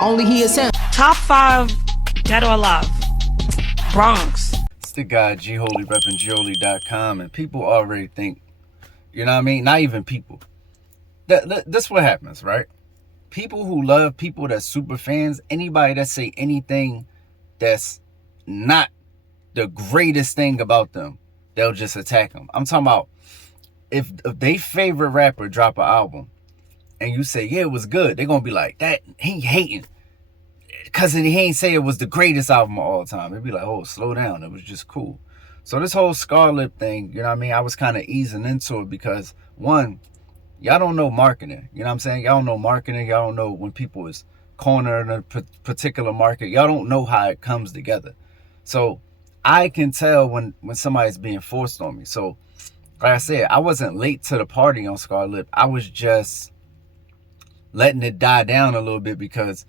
Only he is him. Top 5 dead or alive. Bronx. It's the guy G-Holy repping G-Holy.com, and people already think, you know what I mean? Not even people. That's what happens, right? People who love people that's super fans, anybody that say anything that's not the greatest thing about them, they'll just attack them. I'm talking about if they favorite rapper drop an album and you say, yeah, it was good, they're going to be like, that he hating because he ain't say it was the greatest album of all time. It'd be like, oh, slow down. It was just cool. So this whole Scarlett thing, you know what I mean? I was kind of easing into it because, one, y'all don't know marketing. You know what I'm saying? Y'all don't know marketing. Y'all don't know when people is cornering a particular market. Y'all don't know how it comes together. So I can tell when somebody's being forced on me. So like I said, I wasn't late to the party on Scarlett. I was just letting it die down a little bit because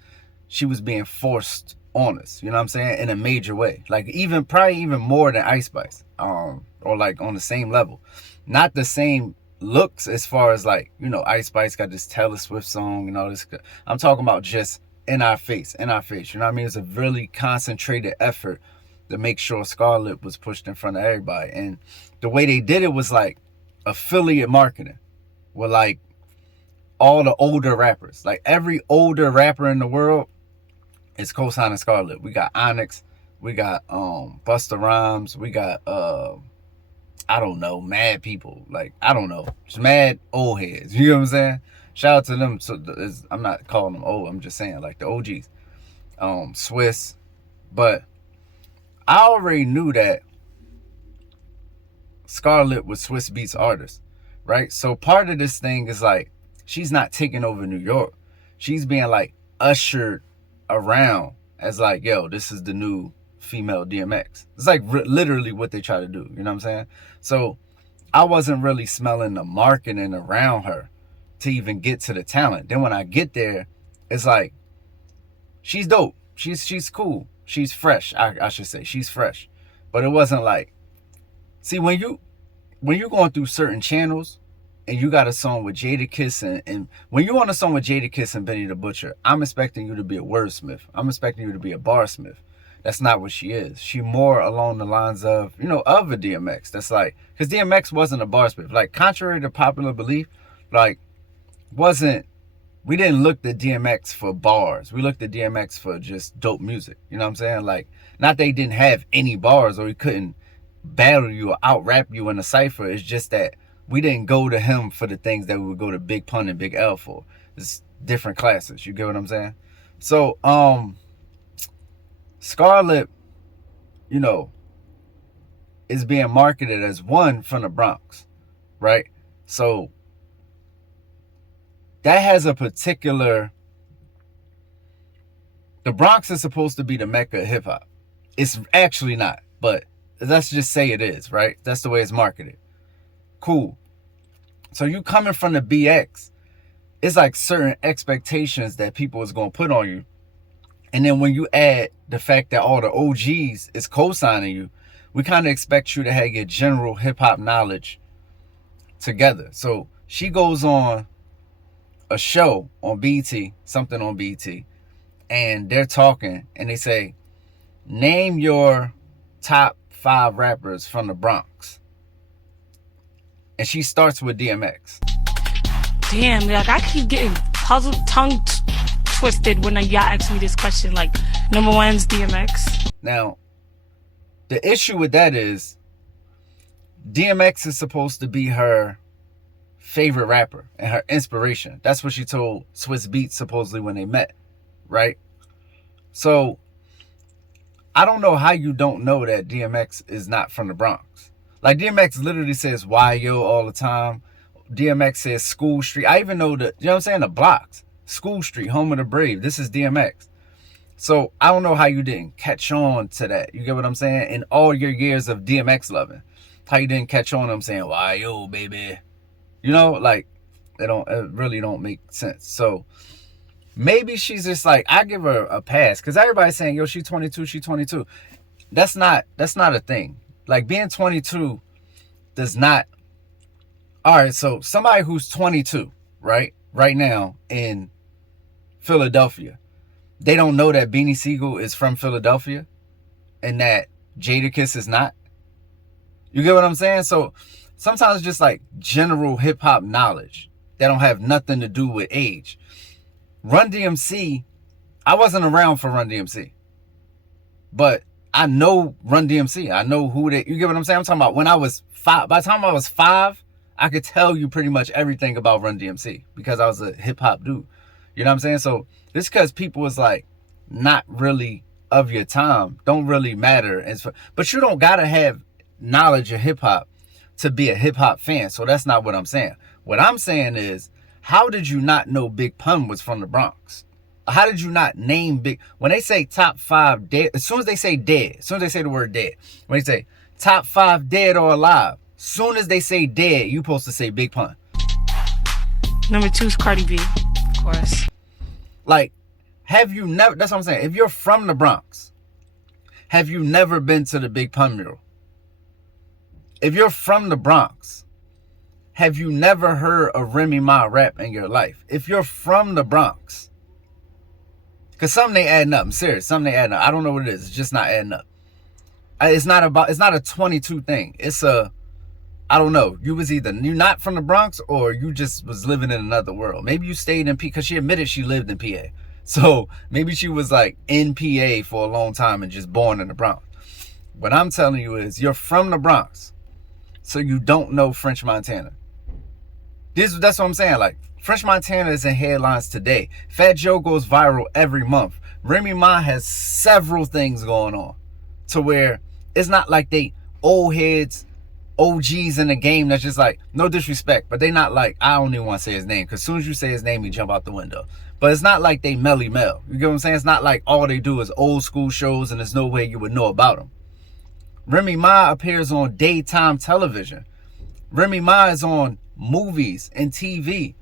she was being forced on us, you know what I'm saying, in a major way. Like probably even more than Ice Spice, or like on the same level. Not the same looks as far as like, you know, Ice Spice got this Taylor Swift song and all this. I'm talking about just in our face, you know what I mean? It's a really concentrated effort to make sure Scarlett was pushed in front of everybody. And the way they did it was like affiliate marketing with like all the older rappers. Like every older rapper in the world is co-signing Scarlett. We got Onyx, we got Busta Rhymes, we got I don't know, mad people. Like, I don't know, just mad old heads. You know what I'm saying? Shout out to them. So I'm not calling them old, I'm just saying like the OGs. Swiss. But I already knew that Scarlett was Swiss Beats artist, right? So part of this thing is like, she's not taking over New York. She's being like ushered around as like, yo, this is the new female DMX. It's like literally what they try to do. You know what I'm saying? So I wasn't really smelling the marketing around her to even get to the talent. Then when I get there, it's like, she's dope. She's cool. She's fresh. I should say she's fresh. But it wasn't like, see, when you're going through certain channels and you got a song with Jadakiss and when you're on a song with Jadakiss and Benny the Butcher, I'm expecting you to be a wordsmith. I'm expecting you to be a barsmith. That's not what she is. She more along the lines of, you know, of a DMX. That's like, because DMX wasn't a barsmith. Like, contrary to popular belief, like, we didn't look to DMX for bars. We looked at DMX for just dope music. You know what I'm saying? Like, not that he didn't have any bars or he couldn't battle you or out rap you in a cypher. It's just that we didn't go to him for the things that we would go to Big Pun and Big L for. It's different classes. You get what I'm saying? So, Scarlett, you know, is being marketed as one from the Bronx, right? So that has a particular, the Bronx is supposed to be the Mecca of hip hop. It's actually not, but let's just say it is, right? That's the way it's marketed. Cool. So you coming from the BX, it's like certain expectations that people is going to put on you. And then when you add the fact that all the OGs is co-signing you, we kind of expect you to have your general hip-hop knowledge together. So she goes on a show on BT, something on BT, and they're talking, and they say, name your top 5 rappers from the Bronx. And she starts with DMX. Damn, like I keep getting puzzled, tongue twisted when y'all ask me this question. Like, number 1's DMX. Now, the issue with that is DMX is supposed to be her favorite rapper and her inspiration. That's what she told Swiss Beats supposedly when they met, right? So I don't know how you don't know that DMX is not from the Bronx. Like, DMX literally says YO all the time. DMX says School Street. I even know the, you know what I'm saying, the blocks. School Street, home of the brave. This is DMX. So I don't know how you didn't catch on to that. You get what I'm saying? In all your years of DMX loving, how you didn't catch on to him saying YO, baby. You know, like, it really don't make sense. So maybe she's just like, I give her a pass. Because everybody's saying, yo, she's 22, she's 22. That's not a thing. Like, being 22 does not. All right, so somebody who's 22, right now in Philadelphia, they don't know that Beanie Siegel is from Philadelphia and that Jadakiss is not. You get what I'm saying? So sometimes just like general hip hop knowledge that don't have nothing to do with age. Run DMC, I wasn't around for Run DMC, but I know Run DMC. I know who they, you get what I'm saying? I'm talking about when I was 5. By the time I was 5, I could tell you pretty much everything about Run DMC because I was a hip hop dude. You know what I'm saying? So this because people was like not really of your time, don't really matter. But you don't gotta have knowledge of hip hop to be a hip hop fan. So that's not what I'm saying. What I'm saying is, how did you not know Big Pun was from the Bronx? How did you not name Big? When they say top 5 dead, as soon as they say dead, as soon as they say the word dead, when they say top 5 dead or alive, soon as they say dead, you supposed to say Big Pun. Number 2 is Cardi B, of course. Like, have you never, that's what I'm saying. If you're from the Bronx, have you never been to the Big Pun mural? If you're from the Bronx, have you never heard a Remy Ma rap in your life? If you're from the Bronx, because something they adding up. I'm serious. Something they adding up. I don't know what it is. It's just not adding up. It's not a 22 thing. It's a, I don't know. You was either, you not from the Bronx or you just was living in another world. Maybe you stayed in P, because she admitted she lived in PA. So maybe she was like in PA for a long time and just born in the Bronx. What I'm telling you is you're from the Bronx, so you don't know French Montana. That's what I'm saying. Like, French Montana is in headlines today. Fat Joe goes viral every month. Remy Ma has several things going on to where it's not like they old heads, OGs in the game that's just like, no disrespect, but they not like, I don't even want to say his name, because as soon as you say his name, he jump out the window. But it's not like they Melly Mel. You get what I'm saying? It's not like all they do is old school shows and there's no way you would know about them. Remy Ma appears on daytime television. Remy Ma is on movies and TV.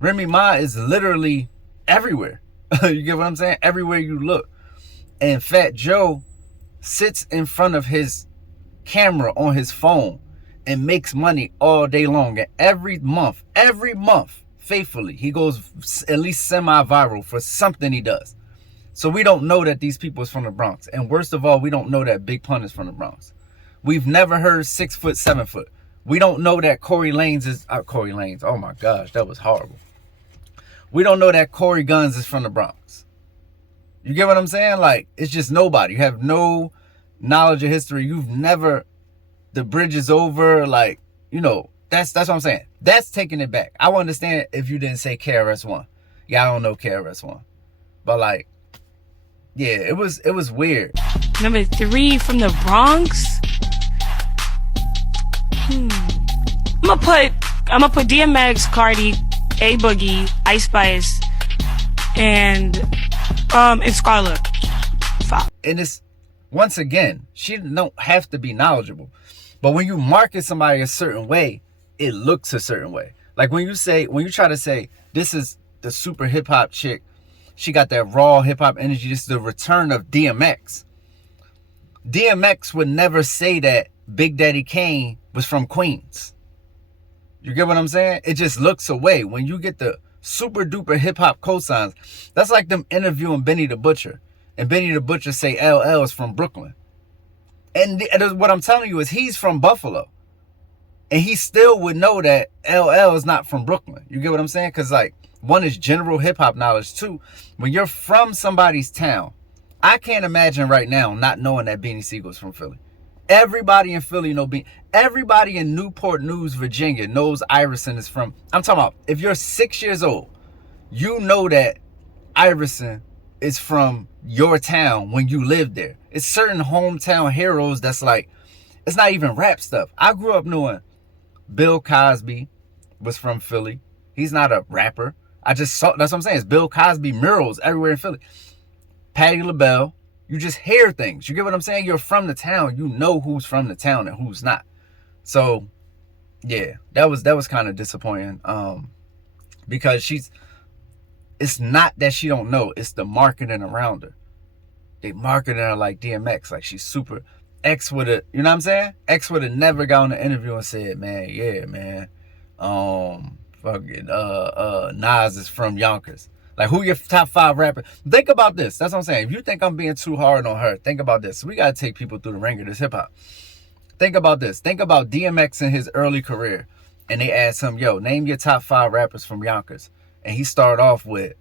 Remy Ma is literally everywhere. You get what I'm saying? Everywhere you look. And Fat Joe sits in front of his camera on his phone and makes money all day long. And every month, faithfully, he goes at least semi-viral for something he does. So we don't know that these people is from the Bronx. And worst of all, we don't know that Big Pun is from the Bronx. We've never heard 6 foot, 7 foot. We don't know that Corey Lanez is, Corey Lanez, oh my gosh, that was horrible. We don't know that Corey Guns is from the Bronx. You get what I'm saying? Like, it's just nobody. You have no knowledge of history. You've never, the bridge is over. Like, you know, that's what I'm saying. That's taking it back. I would understand if you didn't say KRS-One. Yeah, I don't know KRS-One. But like, yeah, it was weird. Number 3 from the Bronx. I'm gonna put DMX, Cardi, A Boogie, Ice Spice, and Scarlet. 5. And it's, once again, she don't have to be knowledgeable, but when you market somebody a certain way, it looks a certain way. Like when you try to say this is the super hip hop chick, she got that raw hip hop energy. This is the return of DMX. DMX would never say that Big Daddy Kane was from Queens. You get what I'm saying? It just looks away. When you get the super duper hip hop cosigns, that's like them interviewing Benny the Butcher. And Benny the Butcher say LL is from Brooklyn. And what I'm telling you is he's from Buffalo. And he still would know that LL is not from Brooklyn. You get what I'm saying? Because like, one is general hip hop knowledge. 2, when you're from somebody's town, I can't imagine right now not knowing that Beanie Siegel's from Philly. Everybody in Philly know everybody in Newport News, Virginia knows Iverson is from, I'm talking about, if you're 6 years old, you know that Iverson is from your town when you live there. It's certain hometown heroes that's like, it's not even rap stuff. I grew up knowing Bill Cosby was from Philly. He's not a rapper. I just saw, that's what I'm saying. It's Bill Cosby murals everywhere in Philly. Patti LaBelle. You just hear things. You get what I'm saying? You're from the town. You know who's from the town and who's not. So, yeah, that was kind of disappointing. Because it's not that she don't know. It's the marketing around her. They marketing her like DMX. Like she's super. X would have, you know what I'm saying? X would have never got on the interview and said, man, yeah, man. Fucking Nas is from Yonkers. Like, who your top 5 rappers? Think about this. That's what I'm saying. If you think I'm being too hard on her, think about this. We got to take people through the ringer of this hip-hop. Think about this. Think about DMX in his early career. And they asked him, yo, name your top 5 rappers from Yonkers. And he started off with,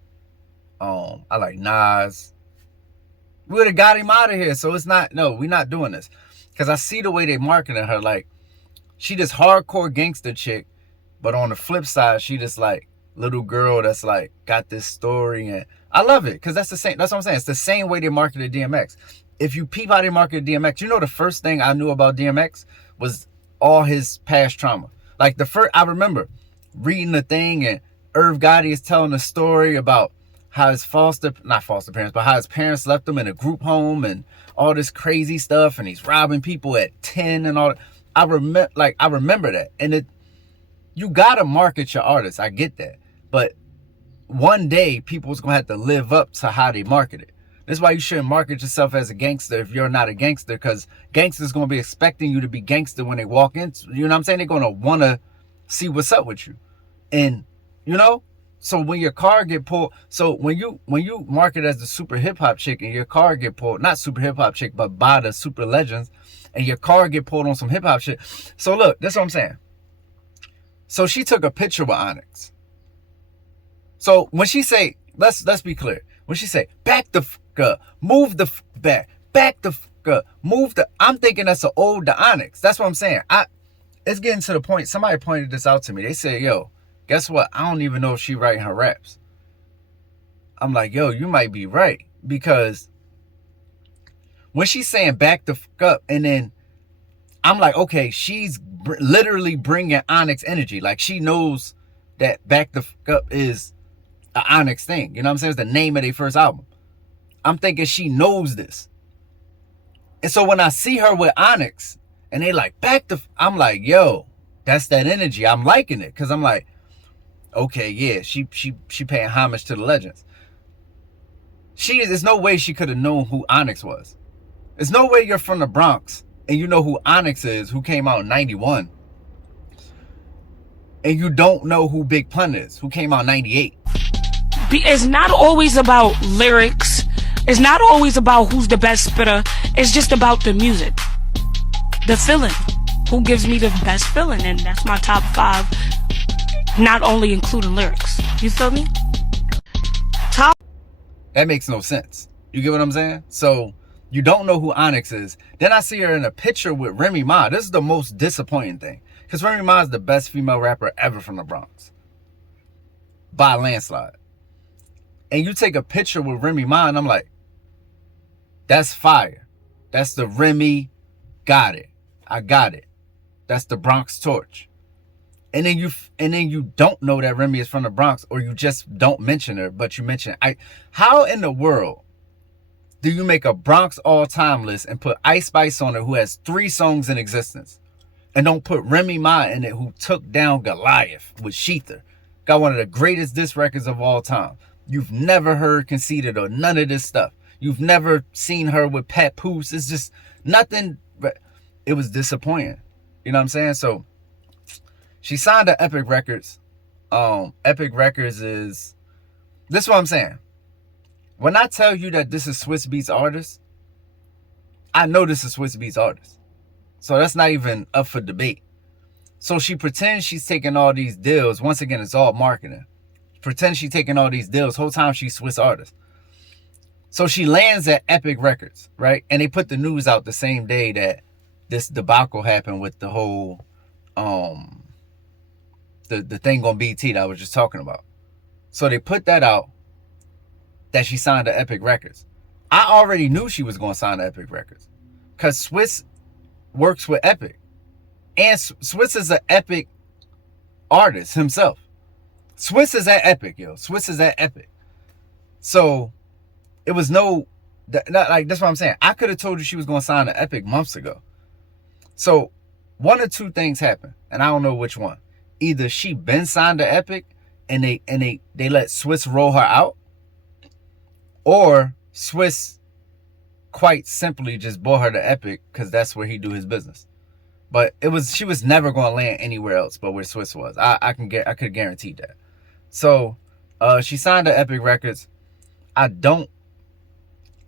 I like Nas. We would have got him out of here. So it's not, no, we're not doing this. Because I see the way they marketing her. Like, she this hardcore gangster chick. But on the flip side, she just like little girl that's like got this story. And I love it. Because that's the same. That's what I'm saying. It's the same way they marketed DMX. If you peep how they marketed DMX, you know the first thing I knew about DMX was all his past trauma. Like I remember reading the thing and Irv Gotti is telling a story about how his not foster parents, but how his parents left him in a group home and all this crazy stuff, and he's robbing people at 10 and all that. I remember that. And you gotta market your artists. I get that. But one day people's gonna have to live up to how they market it. That's why you shouldn't market yourself as a gangster if you're not a gangster, because gangsters gonna be expecting you to be gangster when they walk in. You know what I'm saying? They're gonna wanna see what's up with you. And you know, so when your car get pulled, so when you market as the super hip hop chick and your car get pulled, not super hip hop chick, but by the super legends, and your car get pulled on some hip hop shit. So look, that's what I'm saying. So she took a picture with Onyx. So when she say, let's be clear. When she say, back the fuck up, move the back the fuck up, move the, I'm thinking that's an old the Onyx. That's what I'm saying. It's getting to the point. Somebody pointed this out to me. They said, yo, guess what? I don't even know if she writing her raps. I'm like, yo, you might be right. Because when she's saying back the fuck up, and then I'm like, okay, she's literally bringing Onyx energy. Like, she knows that back the fuck up is an Onyx thing. You know what I'm saying? It's the name of their first album. I'm thinking she knows this. And so when I see her with Onyx and they like I'm like, yo, that's that energy. I'm liking it. Cause I'm like, okay, yeah, she paying homage to the legends. There's no way she could have known who Onyx was. There's no way you're from the Bronx and you know who Onyx is, who came out in 91. And you don't know who Big Pun is, who came out in 98. It's not always about lyrics. It's not always about who's the best spitter. It's just about the music. The feeling. Who gives me the best feeling? And that's my top 5. Not only including lyrics. You feel me? That makes no sense. You get what I'm saying? So you don't know who Onyx is. Then I see her in a picture with Remy Ma. This is the most disappointing thing. Because Remy Ma is the best female rapper ever from the Bronx. By a landslide. And you take a picture with Remy Ma and I'm like, that's fire. That's the Remy, got it. I got it. That's the Bronx torch. And then you don't know that Remy is from the Bronx, or you just don't mention her, but you mention how in the world do you make a Bronx all-time list and put Ice Spice on it, who has 3 songs in existence, and don't put Remy Ma in it, who took down Goliath with Sheether, got one of the greatest diss records of all time. You've never heard Conceited or none of this stuff. You've never seen her with Pat Poose. It's just nothing. But it was disappointing. You know what I'm saying? So she signed to Epic Records. Epic Records is, this is what I'm saying. When I tell you that this is Swiss Beats artist, I know this is Swiss Beats artist. So that's not even up for debate. So she pretends she's taking all these deals. Once again, it's all marketing. Pretends she's taking all these deals. Whole time she's Swiss artist. So she lands at Epic Records, right? And they put the news out the same day that this debacle happened with the whole, the thing on BT that I was just talking about. So they put that out, that she signed to Epic Records. I already knew she was going to sign to Epic Records, because Swiss works with Epic. And Swiss is an Epic artist himself. Swiss is at Epic, yo. Swiss is at Epic. So it was that's what I'm saying. I could have told you she was going to sign to Epic months ago. So one or two things happened, and I don't know which one. Either she been signed to Epic and they let Swiss roll her out, or Swiss quite simply just bought her to Epic because that's where he do his business. But she was never going to land anywhere else but where Swiss was. I could guarantee that. So She signed to Epic Records. I don't.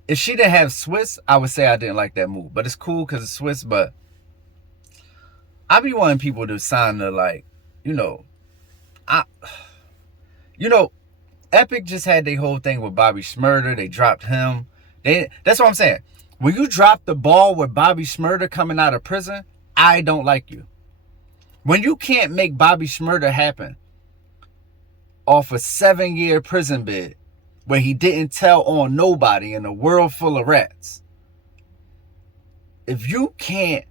If she didn't have Swiss, I would say I didn't like that move. But it's cool because it's Swiss. But I be wanting people to sign to, like, you know, I, you know, Epic just had their whole thing with Bobby Shmurda. They dropped him. That's what I'm saying. When you drop the ball with Bobby Shmurda coming out of prison, I don't like you. When you can't make Bobby Shmurda happen off a 7-year prison bid where he didn't tell on nobody in a world full of rats, if you can't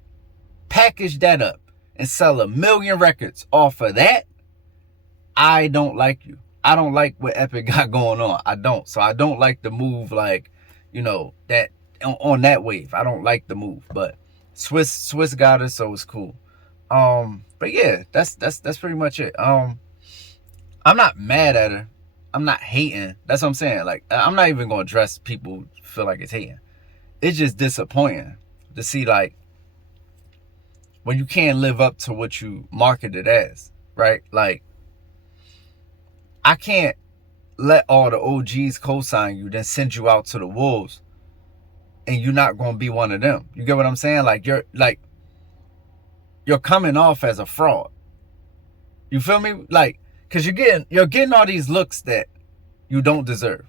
package that up and sell 1 million records off of that, I don't like you. I don't like what Epic got going on. I don't. So I don't like the move, like, you know, that on that wave. I don't like the move. But Swiss got it, so it's cool. But yeah, that's pretty much it. I'm not mad at her. I'm not hating. That's what I'm saying. Like, I'm not even gonna address people feel like it's hating. It's just disappointing to see, like, when you can't live up to what you marketed as, right? Like, I can't let all the OGs co-sign you, then send you out to the wolves, and you're not gonna be one of them. You get what I'm saying? Like, you're coming off as a fraud. You feel me? Like, cause you're getting all these looks that you don't deserve,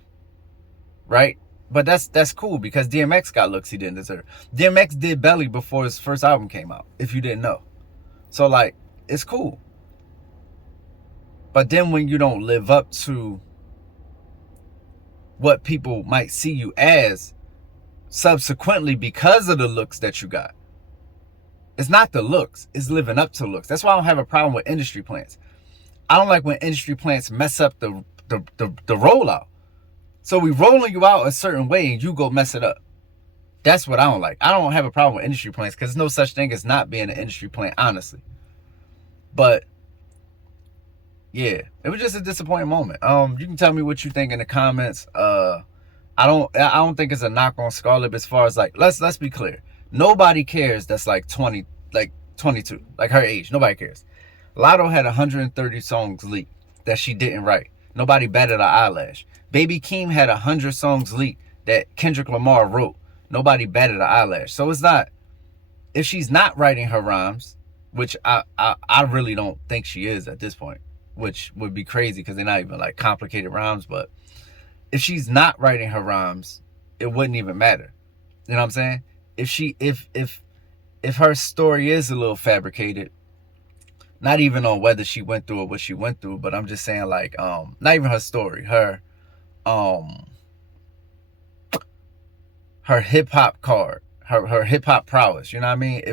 right? But that's cool because DMX got looks he didn't deserve. DMX did Belly before his first album came out, if you didn't know. So, like, it's cool. But then when you don't live up to what people might see you as subsequently because of the looks that you got, it's not the looks, it's living up to looks. That's why I don't have a problem with industry plants. I don't like when industry plants mess up the rollout. So we rolling you out a certain way and you go mess it up. That's what I don't like. I don't have a problem with industry plants because there's no such thing as not being an industry plant, honestly. But yeah, it was just a disappointing moment. You can tell me what you think in the comments. I don't think it's a knock on Scarlett as far as, like, let's be clear. Nobody cares that's like 20, like 22, like her age. Nobody cares. Lotto had 130 songs leaked that she didn't write. Nobody batted an eyelash. Baby Keem had 100 songs leaked that Kendrick Lamar wrote. Nobody batted an eyelash. So it's not, if she's not writing her rhymes, which I really don't think she is at this point, which would be crazy because they're not even like complicated rhymes. But if she's not writing her rhymes, it wouldn't even matter. You know what I'm saying? If her story is a little fabricated, not even on whether she went through or what she went through, but I'm just saying, like, not even her story, her hip hop card, her hip hop prowess. You know what I mean?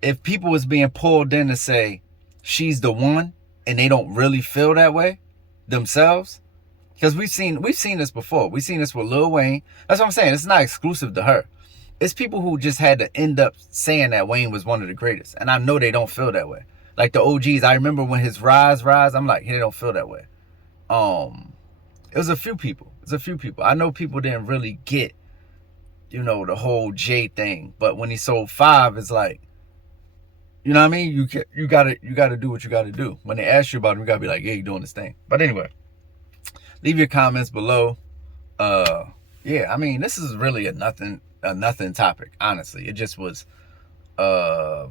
If people was being pulled in to say she's the one and they don't really feel that way themselves, because we've seen this before. We've seen this with Lil Wayne. That's what I'm saying. It's not exclusive to her. It's people who just had to end up saying that Wayne was one of the greatest. And I know they don't feel that way. Like the OGs, I remember when his Rise, I'm like, they don't feel that way. It was a few people. I know people didn't really get, you know, the whole Jay thing. But when he sold 5, it's like, you know what I mean? You gotta do what you gotta do. When they ask you about him, you gotta be like, yeah, you're doing this thing. But anyway, leave your comments below. Yeah, I mean, this is really a nothing topic, honestly. It just was it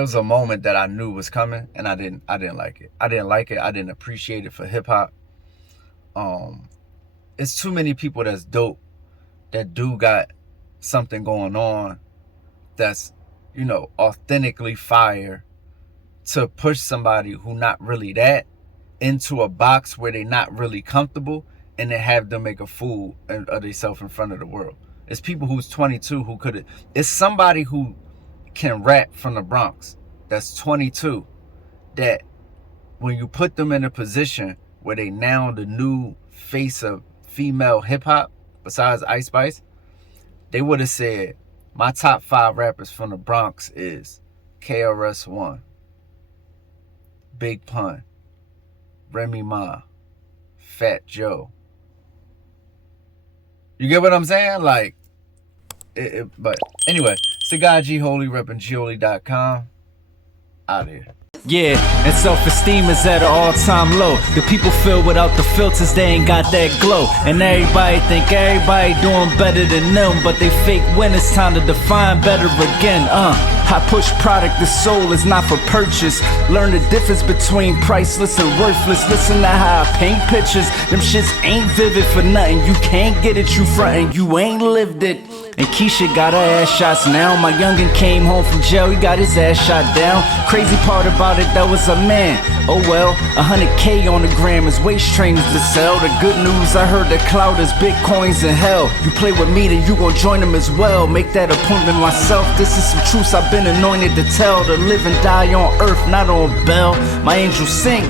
was a moment that I knew was coming, and I didn't like it. I didn't appreciate it for hip hop. It's too many people that's dope, that do got something going on, that's, you know, authentically fire, to push somebody who not really that into a box where they not really comfortable, and then have them make a fool of themselves in front of the world. It's people who's 22 who could have. It's somebody who can rap from the Bronx that's 22, that when you put them in a position where they now the new face of female hip hop besides Ice Spice, they would have said, my top 5 rappers from the Bronx is KRS-One, Big Pun, Remy Ma, Fat Joe. You get what I'm saying? Like, but anyway, it's the guy G Holy, repping Gioli.com. Out of here. Yeah, and self-esteem is at an all-time low. The people feel without the filters, they ain't got that glow. And everybody think everybody doing better than them, but they fake when it's time to define better again. I push product, the soul is not for purchase. Learn the difference between priceless and worthless. Listen to how I paint pictures. Them shits ain't vivid for nothing. You can't get it, you frontin', you ain't lived it. And Keisha got her ass shots now. My youngin' came home from jail, he got his ass shot down. Crazy part about it, that was a man. Oh well, 100K on the gram is waist trainers to sell. The good news, I heard that cloud is bitcoins in hell. You play with me, then you gon' join them as well. Make that appointment myself, this is some truths I've been anointed to tell. To live and die on earth, not on Bell. My angels sing.